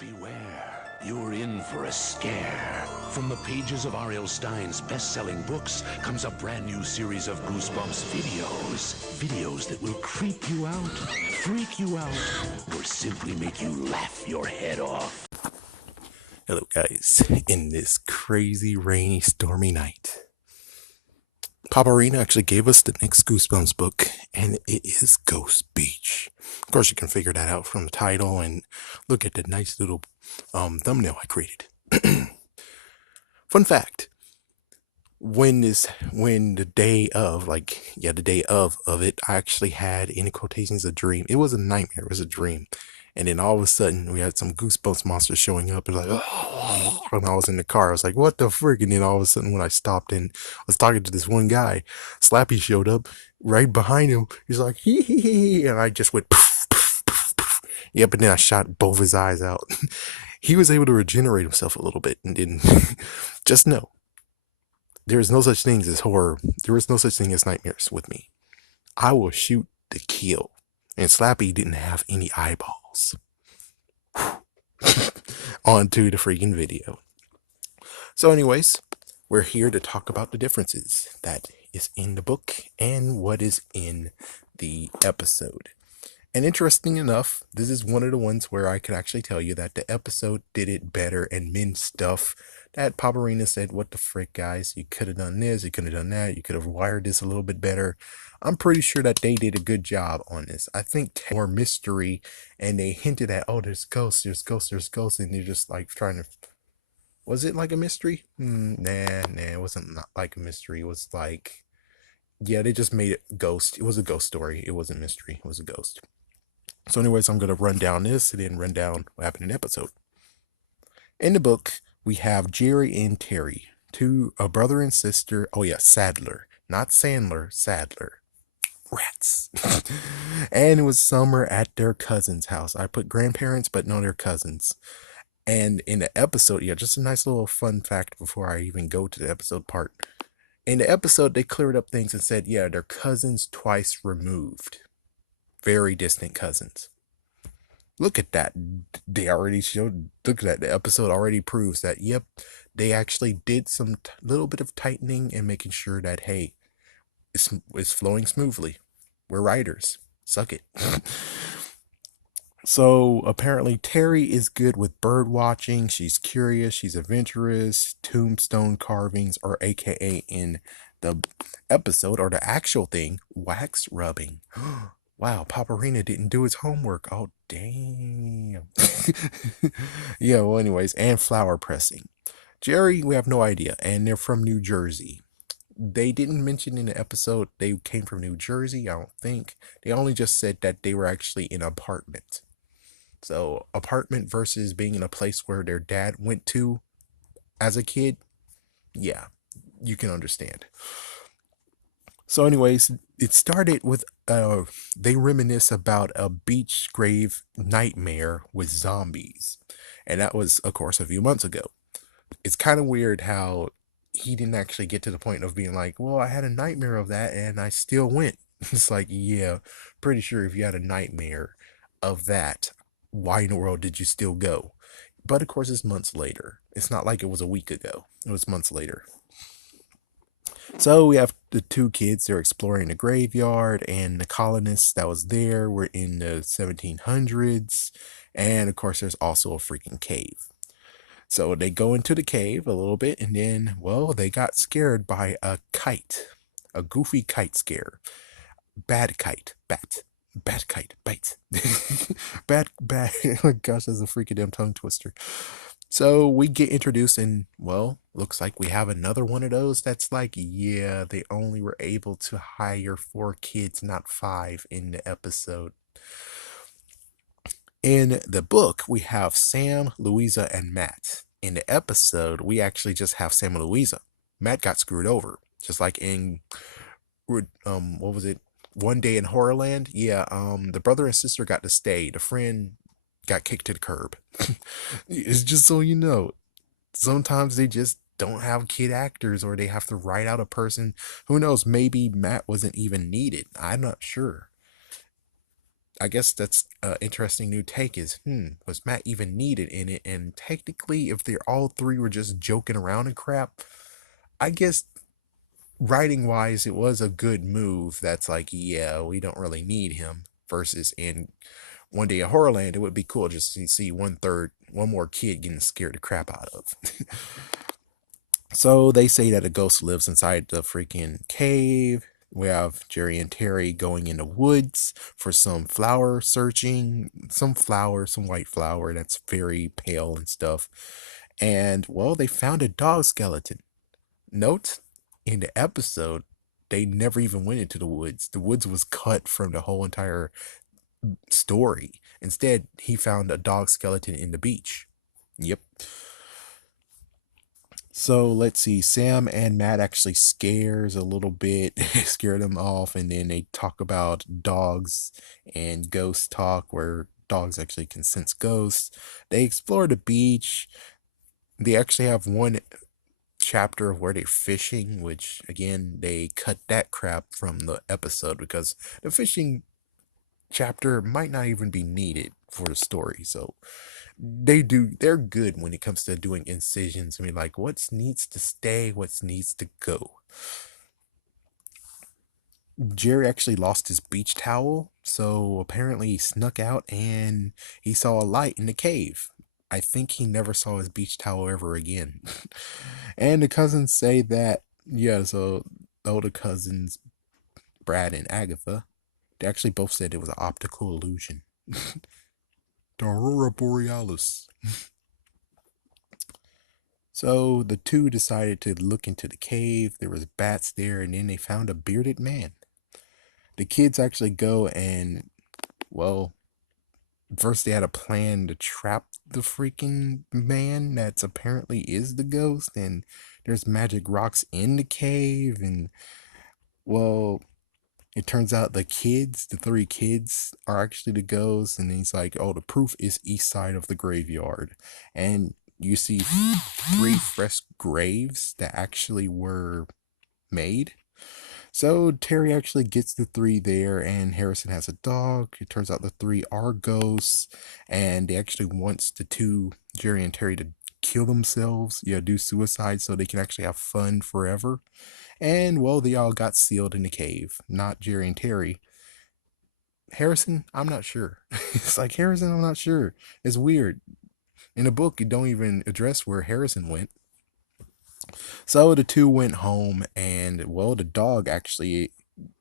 Beware, you're in for a scare. From the pages of R.L. Stein's best-selling books comes a brand new series of Goosebumps videos. Videos that will creep you out, freak you out, or simply make you laugh your head off. Hello, guys. In this crazy, rainy, stormy night, Paparina actually gave us the next Goosebumps book, and it is Ghost Beach. Of course, you can figure that out from the title and look at the nice little thumbnail I created. Fun fact: when the day of, the day of it, I actually had, in quotations, a dream. It was a nightmare. It was a dream. And then all of a sudden, we had some Goosebumps monsters showing up, and like, oh, when I was in the car, I was like, what the frick? And then all of a sudden, when I stopped and was talking to this one guy, Slappy showed up right behind him. He's like, hee hee hee, and I just went, poof, poof, poof, poof. Yep, and then I shot both his eyes out. He was able to regenerate himself a little bit, and didn't. Just know, there is no such thing as horror. There is no such thing as nightmares with me. I will shoot to kill. And Slappy didn't have any eyeballs. On to the freaking video. So anyways, we're here to talk about the differences that is in the book and what is in the episode. And interesting enough, this is one of the ones where I could actually tell you that the episode did it better and meant stuff that Paparina said, what the frick, guys, you could have done this, you could have done that, you could have wired this a little bit better. I'm pretty sure that they did a good job on this. I think more mystery, and they hinted at, oh, there's ghosts, and they're just like trying to. Was it like a mystery? Nah, it wasn't not like a mystery. It was like, yeah, they just made it ghost. It was a ghost story. It wasn't mystery. It was a ghost. So anyways, I'm going to run down this and then run down what happened in the episode. In the book, we have Jerry and Terry, a brother and sister. Oh yeah, Sadler, not Sandler, Sadler. Rats. And it was summer at their cousin's house. I put grandparents, but no, they're cousins. And in the episode, yeah, just a nice little fun fact before I even go to the episode part. In the episode, they cleared up things and said, yeah, they're cousins twice removed. Very distant cousins. Look at that. They already showed, look at that. The episode already proves that, yep, they actually did some little bit of tightening and making sure that, hey, it's flowing smoothly. We're writers. Suck it. So apparently Terry is good with bird watching. She's curious. She's adventurous. Tombstone carvings, or AKA in the episode, or the actual thing, wax rubbing. Wow, Paparina didn't do his homework. Oh, damn. Yeah, well, anyways, and flower pressing. Jerry, we have no idea, and they're from New Jersey. They didn't mention in the episode they came from New Jersey, I don't think. They only just said that they were actually in an apartment. So, apartment versus being in a place where their dad went to as a kid, yeah, you can understand. So anyways, it started with, they reminisce about a beach grave nightmare with zombies. And that was, of course, a few months ago. It's kind of weird how he didn't actually get to the point of being like, well, I had a nightmare of that and I still went. It's like, yeah, pretty sure if you had a nightmare of that, why in the world did you still go? But of course, it's months later. It's not like it was a week ago. It was months later. So we have the two kids, they're exploring the graveyard, and the colonists that was there were in the 1700s. And of course, there's also a freaking cave. So they go into the cave a little bit, and then, well, they got scared by a kite. A goofy kite scare. Bad kite. Bad kite. Bites. bad. Oh my gosh, that's a freaking damn tongue twister. So we get introduced, and, well, looks like we have another one of those that's like, yeah, they only were able to hire 4 kids, not 5 in the episode. In the book, we have Sam, Louisa, and Matt. In the episode, we actually just have Sam and Louisa. Matt got screwed over, just like in, what was it? One Day in Horrorland? Yeah, the brother and sister got to stay. The friend got kicked to the curb. It's just so you know, sometimes they just don't have kid actors, or they have to write out a person. Who knows? Maybe Matt wasn't even needed. I'm not sure. I guess that's an interesting new take is, was Matt even needed in it? And technically, if they're all three were just joking around and crap, I guess writing wise, it was a good move. That's like, yeah, we don't really need him. Versus in One Day at Horrorland, it would be cool just to see one more kid getting scared the crap out of. So they say that a ghost lives inside the freaking cave. We have Jerry and Terry going in the woods for some flower searching, some white flower that's very pale and stuff. And well, they found a dog skeleton. Note in the episode, they never even went into the woods. The woods was cut from the whole entire story. Instead, he found a dog skeleton in the beach. Yep. So let's see. Sam and Matt actually scares a little bit, scare them off, and then they talk about dogs and ghost talk, where dogs actually can sense ghosts. They explore the beach. They actually have one chapter of where they're fishing, which again they cut that crap from the episode because the fishing chapter might not even be needed for the story. So they're good when it comes to doing incisions. I mean, like, what needs to stay, what needs to go. Jerry actually lost his beach towel, so apparently he snuck out and he saw a light in the cave. I think he never saw his beach towel ever again. And the cousins say that, yeah, so the older cousins, Brad and Agatha, they actually both said it was an optical illusion. The Aurora Borealis. So the two decided to look into the cave. There was bats there, and then they found a bearded man. The kids actually go and, well, first they had a plan to trap the freaking man that's apparently is the ghost, and there's magic rocks in the cave, and well, it turns out the three kids are actually the ghosts, and he's like, oh, the proof is east side of the graveyard. And you see three fresh graves that actually were made. So Terry actually gets the three there, and Harrison has a dog. It turns out the three are ghosts, and they actually wants the two, Jerry and Terry, to kill themselves, yeah, do suicide so they can actually have fun forever. And well, they all got sealed in the cave. Not Jerry and Terry. Harrison, I'm not sure. It's like, Harrison, I'm not sure. It's weird. In the book, you don't even address where Harrison went. So the two went home, and well, the dog actually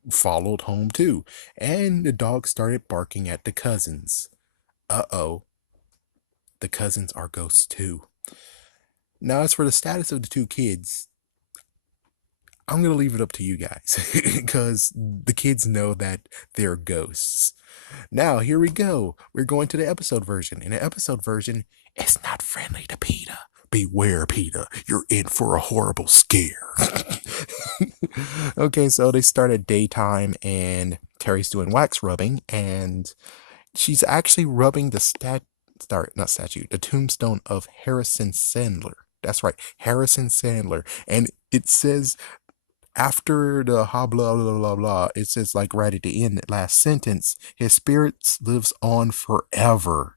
followed home too. And the dog started barking at the cousins. Uh-oh, the cousins are ghosts too. Now, as for the status of the two kids, I'm going to leave it up to you guys because the kids know that they're ghosts. Now, here we go. We're going to the episode version. In the episode version, it's not friendly to PETA. Beware, PETA. You're in for a horrible scare. Okay, so they start at daytime, and Terry's doing wax rubbing, and she's actually rubbing the tombstone of Harrison Sandler. That's right, Harrison Sandler. And it says after the blah blah blah blah, it says like right at the end, last sentence, his spirit lives on forever.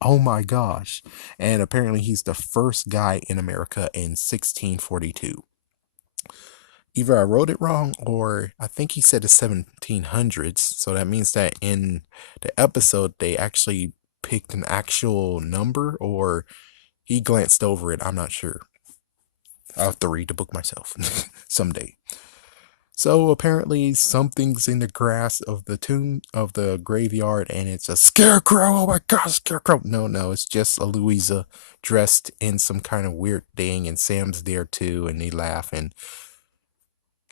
Oh my gosh. And apparently he's the first guy in America in 1642. Either I wrote it wrong, or I think he said the 1700s. So that means that in the episode, they actually picked an actual number, or he glanced over it. I'm not sure. I'll have to read the book myself someday. So apparently something's in the grass of the graveyard, and it's a scarecrow. Oh my god, scarecrow. No, it's just a Louisa dressed in some kind of weird thing, and Sam's there too, and they laugh. And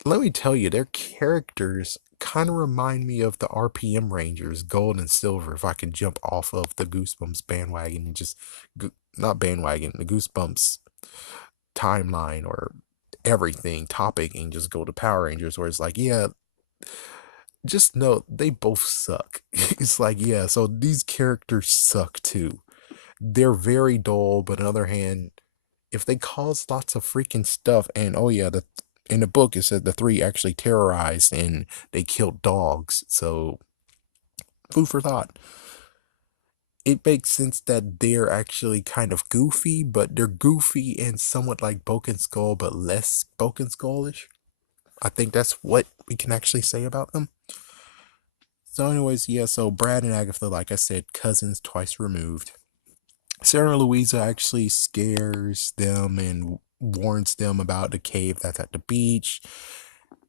let me tell you, their characters kind of remind me of the RPM Rangers, Gold and Silver, if I can jump off of the Goosebumps bandwagon and just, not bandwagon, the Goosebumps timeline or everything topic, and just go to Power Rangers, where it's like, yeah, just know they both suck. It's like, yeah, so these characters suck too. They're very dull, but on the other hand, if they cause lots of freaking stuff, and oh yeah, in the book it said the three actually terrorized and they killed dogs. So food for thought. It makes sense that they're actually kind of goofy, but they're goofy and somewhat like Broken Skull, but less Broken Skullish. I think that's what we can actually say about them. So, anyways, yeah, so Brad and Agatha, like I said, cousins twice removed. Sarah Louisa actually scares them and warns them about the cave that's at the beach.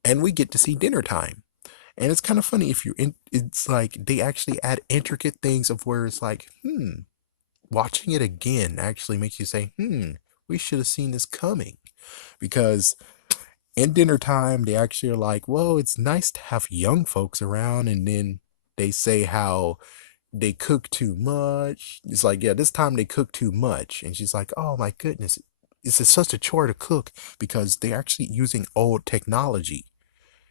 And we get to see dinner time. And it's kind of funny if you're in, it's like they actually add intricate things of where it's like, watching it again actually makes you say, we should have seen this coming. Because in dinner time, they actually are like, well, it's nice to have young folks around. And then they say how they cook too much. It's like, yeah, this time they cook too much. And she's like, oh my goodness, such a chore to cook because they're actually using old technology.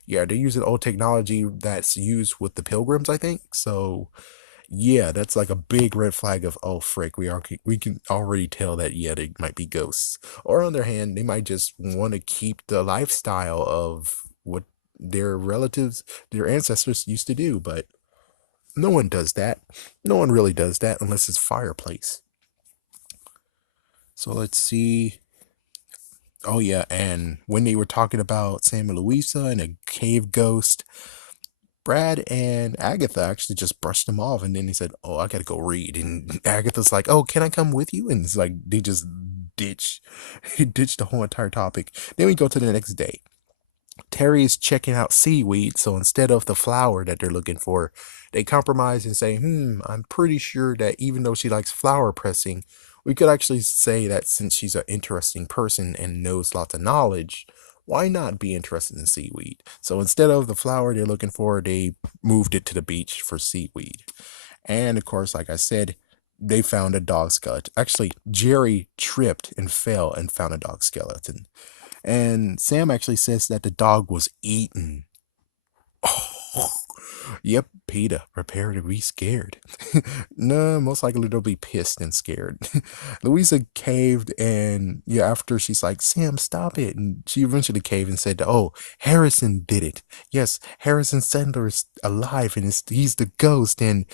Yeah, they're using old technology that's used with the pilgrims, I think. So yeah, that's like a big red flag of, oh frick, we can already tell that, yeah, they might be ghosts. Or on the other hand, they might just want to keep the lifestyle of what their relatives, their ancestors used to do, but no one does that. No one really does that unless it's fireplace. So let's see. Oh yeah, and when they were talking about Sam and Louisa and a cave ghost, Brad and Agatha actually just brushed him off, and then he said, "Oh, I gotta go read." And Agatha's like, "Oh, can I come with you?" And it's like they just ditch, he ditched the whole entire topic. Then we go to the next day. Terry is checking out seaweed, so instead of the flower that they're looking for, they compromise and say, I'm pretty sure that even though she likes flower pressing, we could actually say that since she's an interesting person and knows lots of knowledge, why not be interested in seaweed? So instead of the flower they're looking for, they moved it to the beach for seaweed. And of course, like I said, they found a dog skeleton. Actually, Jerry tripped and fell and found a dog skeleton. And Sam actually says that the dog was eaten. Oh, yep, PETA, prepare to be scared. No, most likely they'll be pissed and scared. Louisa caved, and yeah, after she's like, Sam, stop it. And she eventually caved and said, oh, Harrison did it. Yes, Harrison Sandler is alive, and he's the ghost, and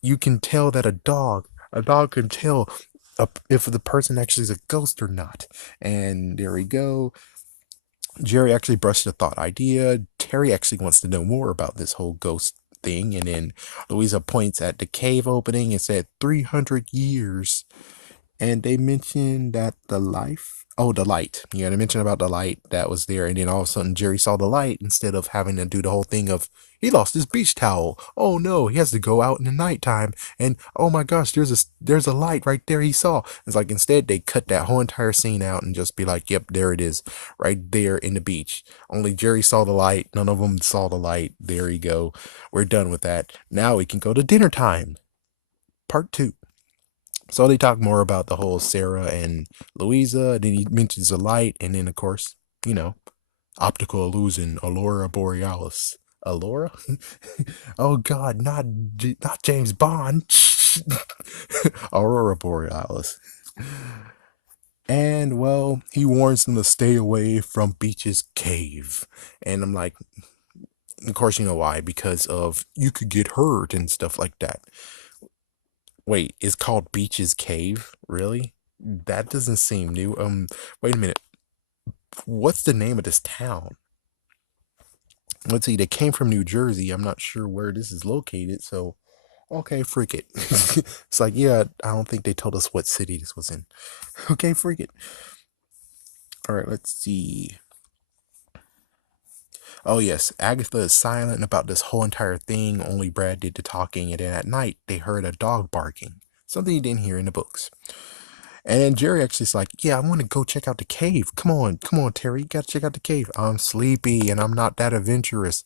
you can tell that a dog can tell if the person actually is a ghost or not. And there we go. Jerry actually brushed the thought idea. Terry actually wants to know more about this whole ghost thing. And then Louisa points at the cave opening and said 300 years. And they mentioned that the light. Yeah, they mentioned about the light that was there. And then all of a sudden, Jerry saw the light instead of having to do the whole thing of he lost his beach towel. Oh no, he has to go out in the nighttime. And oh my gosh, there's a light right there he saw. It's like instead they cut that whole entire scene out and just be like, yep, there it is, right there in the beach. Only Jerry saw the light. None of them saw the light. There you go. We're done with that. Now we can go to dinner time. Part two. So they talk more about the whole Sarah and Louisa. Then he mentions a light, and then of course, you know, optical illusion, Aurora Borealis. Aurora? Oh God, not James Bond. Aurora Borealis. And well, he warns them to stay away from Beach's cave. And I'm like, of course you know why, because of you could get hurt and stuff like that. Wait, it's called Beach's Cave? Really? That doesn't seem new. Wait a minute. What's the name of this town? Let's see, they came from New Jersey. I'm not sure where this is located, so okay, freak it. It's like, yeah, I don't think they told us what city this was in. Okay, freak it. All right, let's see. Oh yes, Agatha is silent about this whole entire thing. Only Brad did the talking, and then at night they heard a dog barking. Something you didn't hear in the books. And then Jerry actually is like, yeah, I want to go check out the cave. Come on, Terry, you gotta check out the cave. I'm sleepy and I'm not that adventurous.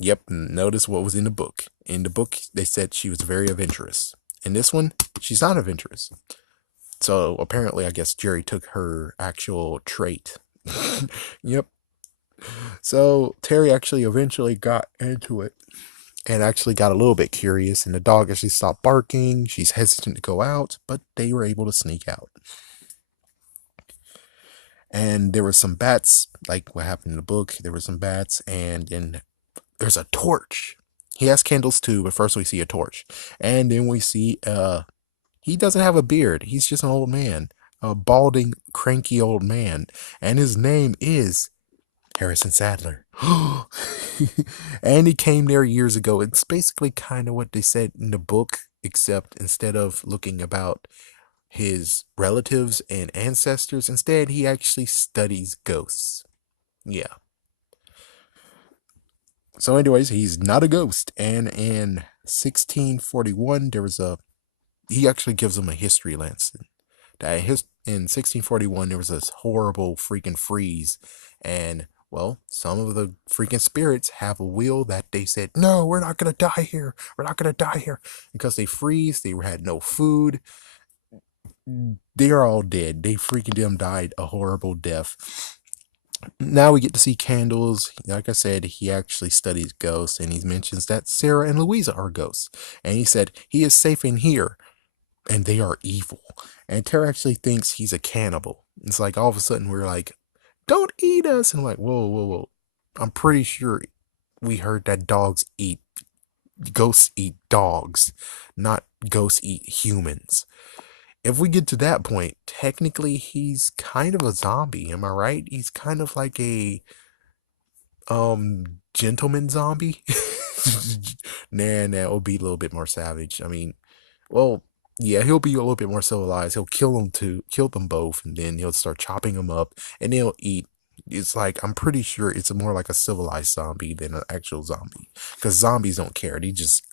Yep, notice what was in the book. In the book, they said she was very adventurous. In this one, she's not adventurous. So apparently, I guess Jerry took her actual trait. Yep. So Terry actually eventually got into it and actually got a little bit curious, and the dog actually stopped barking. She's hesitant to go out, but they were able to sneak out. And there were some bats, like what happened in the book. There were some bats, and then there's a torch. He has candles too, but first we see a torch. And then we see he doesn't have a beard. He's just an old man. A balding, cranky old man. And his name is Harrison Sadler. And he came there years ago. It's basically kind of what they said in the book, except instead of looking about his relatives and ancestors, instead he actually studies ghosts. Yeah. So, anyways, he's not a ghost. And in 1641, there was a. He actually gives him a history lesson. That in 1641, there was this horrible freaking freeze. And, well, some of the freaking spirits have a will that they said, no, we're not going to die here. We're not going to die here. Because they freeze, they had no food. They're all dead. They freaking them died a horrible death. Now we get to see candles. Like I said, he actually studies ghosts and he mentions that Sarah and Louisa are ghosts. And he said, he is safe in here and they are evil. And Tara actually thinks he's a cannibal. It's like all of a sudden we're like, don't eat us. And I'm like, whoa, whoa, whoa. I'm pretty sure we heard that ghosts eat dogs, not ghosts eat humans. If we get to that point, technically he's kind of a zombie, am I right? He's kind of like a gentleman zombie. Nah, it'll be a little bit more savage. I mean, well, yeah, he'll be a little bit more civilized. He'll kill them both, and then he'll start chopping them up, and they'll eat. It's like I'm pretty sure it's more like a civilized zombie than an actual zombie, because zombies don't care. They just.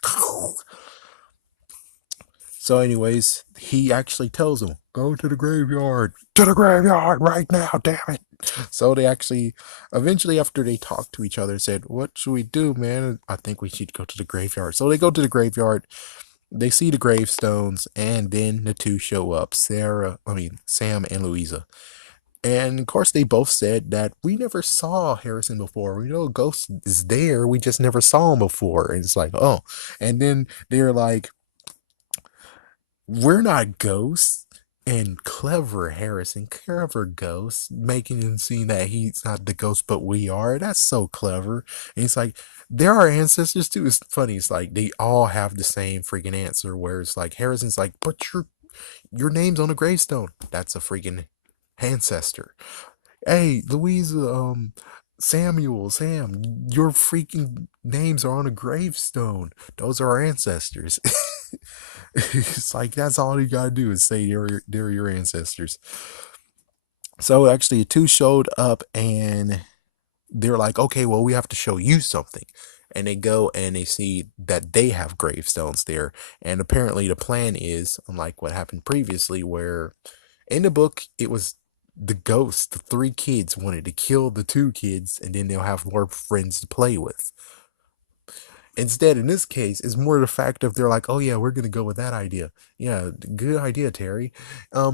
So, anyways, he actually tells them, "Go to the graveyard, right now, damn it!" So they actually, eventually, after they talked to each other, said, "What should we do, man? I think we should go to the graveyard." So they go to the graveyard. They see the gravestones, and then the two show up, Sam and Louisa. And of course, they both said that we never saw Harrison before. We know a ghost is there, we just never saw him before. And it's like, oh. And then they're like, we're not ghosts. And clever Harrison, clever ghost, making him seem that he's not the ghost, but we are. That's so clever. And he's like, there are ancestors too. It's funny. It's like they all have the same freaking answer. Where it's like Harrison's like, but your name's on a gravestone. That's a freaking ancestor. Hey, Louisa, Sam, your freaking names are on a gravestone. Those are our ancestors. It's like that's all you gotta do is say they're your ancestors. So actually, the two showed up and they're like, okay, well, we have to show you something. And they go and they see that they have gravestones there. And apparently, the plan is, unlike what happened previously, where in the book it was the ghosts, the three kids wanted to kill the two kids, and then they'll have more friends to play with. Instead, in this case, it's more the fact of they're like, oh yeah, we're gonna go with that idea. Yeah, good idea, Terry.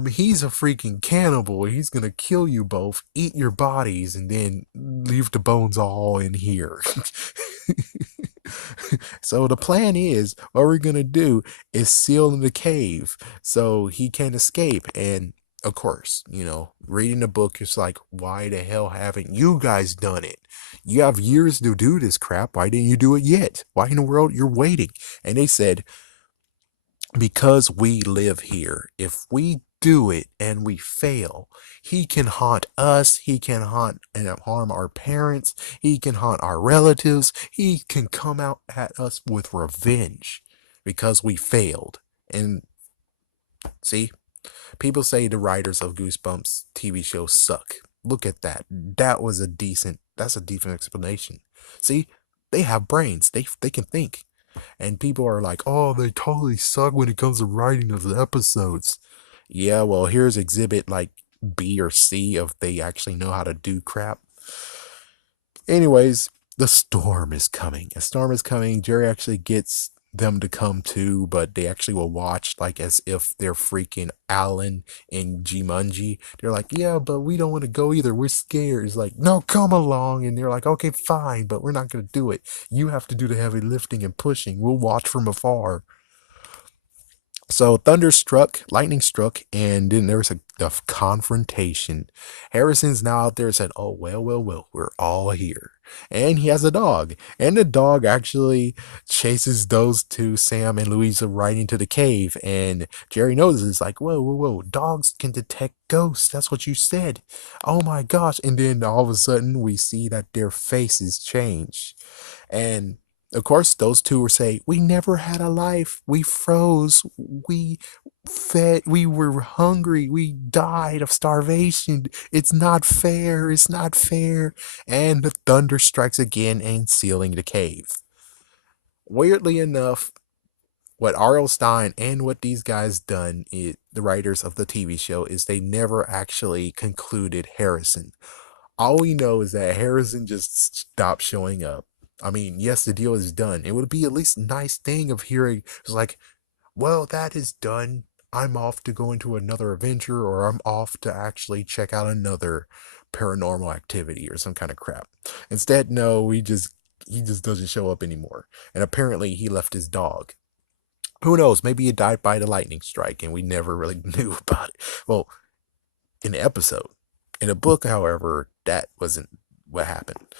He's a freaking cannibal. He's gonna kill you both, eat your bodies, and then leave the bones all in here. So the plan is, what we're gonna do is seal in the cave so he can't escape. And of course, reading the book is like, why the hell haven't you guys done it? You have years to do this crap. Why didn't you do it yet? Why in the world you're waiting? And they said, because we live here. If we do it and we fail, he can haunt us. He can haunt and harm our parents. He can haunt our relatives. He can come out at us with revenge because we failed. And see, people say the writers of Goosebumps TV show suck. Look at that. That's a decent explanation. See, they have brains. They can think. And people are like, oh, they totally suck when it comes to writing of the episodes. Yeah, well, here's exhibit like B or C if they actually know how to do crap. Anyways, the storm is coming. A storm is coming. Jerry actually gets them to come too, but they actually will watch like as if they're freaking Alan and Jumanji. They're like, yeah, but we don't want to go either. We're scared. It's like, no, come along. And they're like, okay, fine, but we're not going to do it. You have to do the heavy lifting and pushing. We'll watch from afar. So lightning struck, and then there was a confrontation. Harrison's now out there and said, oh, well, we're all here. and he has a dog. And the dog actually chases those two, Sam and Louisa, right into the cave. And Jerry knows it's like, whoa, whoa, whoa, dogs can detect ghosts. That's what you said. Oh my gosh. And then all of a sudden, we see that their faces change. And of course, those two will say, we never had a life. We froze. We fed. We were hungry. We died of starvation. It's not fair. It's not fair. And the thunder strikes again and sealing the cave. Weirdly enough, what R.L. Stein and what these guys done, the writers of the TV show, is they never actually concluded Harrison. All we know is that Harrison just stopped showing up. I mean, yes, the deal is done. It would be at least a nice thing of hearing, it's like, well, that is done. I'm off to go into another adventure, or I'm off to actually check out another paranormal activity or some kind of crap. Instead, no, he just doesn't show up anymore. And apparently he left his dog. Who knows? Maybe he died by the lightning strike and we never really knew about it. Well, in the episode. In the book, however, that wasn't what happened.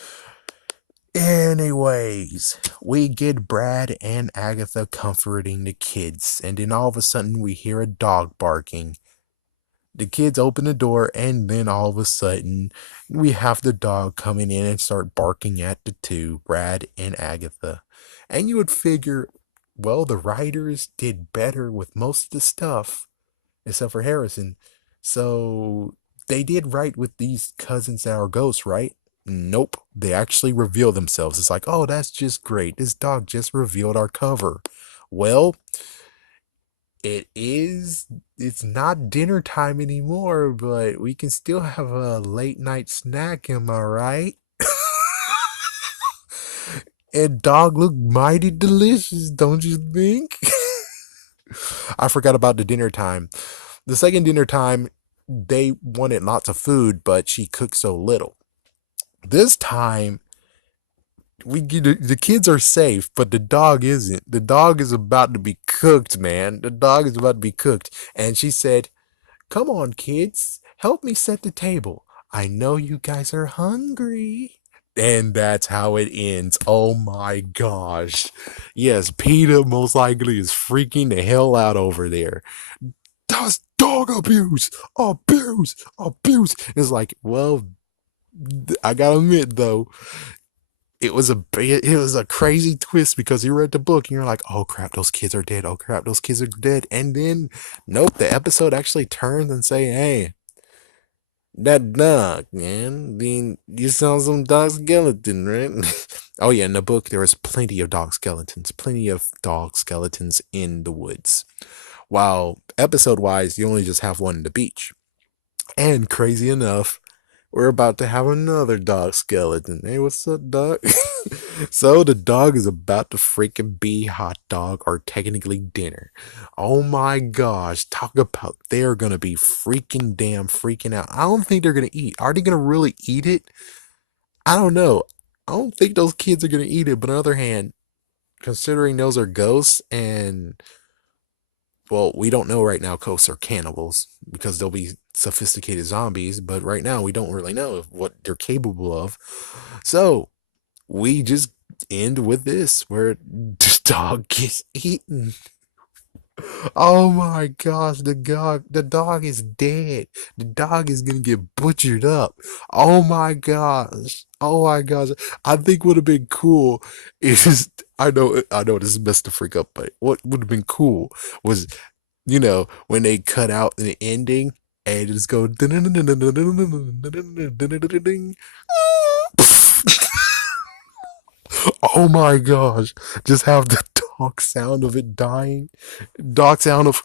Anyways, we get Brad and Agatha comforting the kids, and then all of a sudden we hear a dog barking. The kids open the door, and then all of a sudden we have the dog coming in and start barking at the two, Brad and Agatha. And you would figure, well, the writers did better with most of the stuff, except for Harrison. So they did right with these cousins that are ghosts, right? Nope. They actually reveal themselves. It's like, oh, that's just great. This dog just revealed our cover. Well, it's not dinner time anymore, but we can still have a late night snack, am I right? And dog looked mighty delicious, don't you think? I forgot about the dinner time. The second dinner time, they wanted lots of food, but she cooked so little. This time, the kids are safe, but the dog isn't. The dog is about to be cooked, man. The dog is about to be cooked. And she said, come on, kids, help me set the table. I know you guys are hungry. And that's how it ends. Oh my gosh. Yes, PETA most likely is freaking the hell out over there. That's dog abuse, abuse, abuse. It's like, well, I gotta admit though, it was a crazy twist because you read the book and you're like, oh crap, those kids are dead. Oh crap, those kids are dead. And then, nope, the episode actually turns and say, hey, that dog, man. I mean, you saw some dog skeleton, right? Oh yeah, in the book there was plenty of dog skeletons, in the woods. While episode wise, you only just have one in the beach. And crazy enough, we're about to have another dog skeleton. Hey, what's up, dog? So the dog is about to freaking be hot dog, or technically dinner. Oh my gosh, talk about they're gonna be freaking damn freaking out. I don't think they're gonna eat. Are they gonna really eat it? I don't know. I don't think those kids are gonna eat it, but on the other hand, considering those are ghosts and well, we don't know right now ghosts are cannibals because they'll be sophisticated zombies, but right now we don't really know what they're capable of. So we just end with this where the dog gets eaten. Oh my gosh, the dog is dead. The dog is gonna get butchered up. Oh my gosh. Oh my gosh. I think would have been cool is I know this is best to freak up, but what would have been cool was, when they cut out the ending and just go oh my gosh. Just have the dog sound of it dying. Dog sound of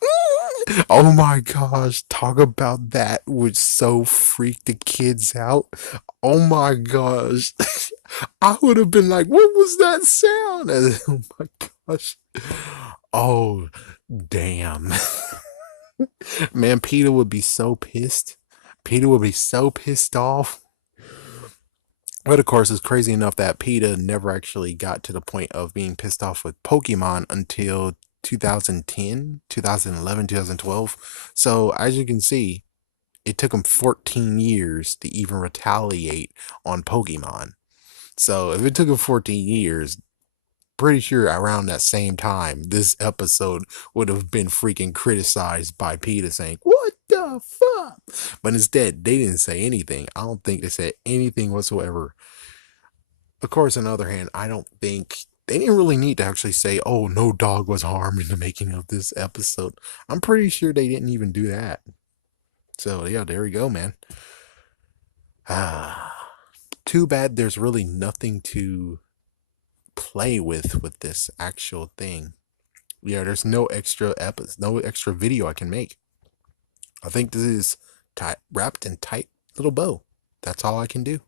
oh my gosh. Talk about that would so freak the kids out. Oh my gosh. I would have been like, what was that sound? Oh my gosh. Oh damn. Man, Peter would be so pissed. Peter would be so pissed off. But of course, it's crazy enough that PETA never actually got to the point of being pissed off with Pokemon until 2010, 2011, 2012. So, as you can see, it took them 14 years to even retaliate on Pokemon. So if it took him 14 years, pretty sure around that same time, this episode would have been freaking criticized by PETA saying, "What the fuck?" But instead, they didn't say anything. I don't think they said anything whatsoever. Of course, on the other hand, I don't think they didn't really need to actually say, "Oh, no dog was harmed in the making of this episode." I'm pretty sure they didn't even do that. So yeah, there we go, man. Ah, too bad there's really nothing to play with this actual thing. Yeah, there's no extra no extra video I can make. I think this is wrapped in tight little bow. That's all I can do.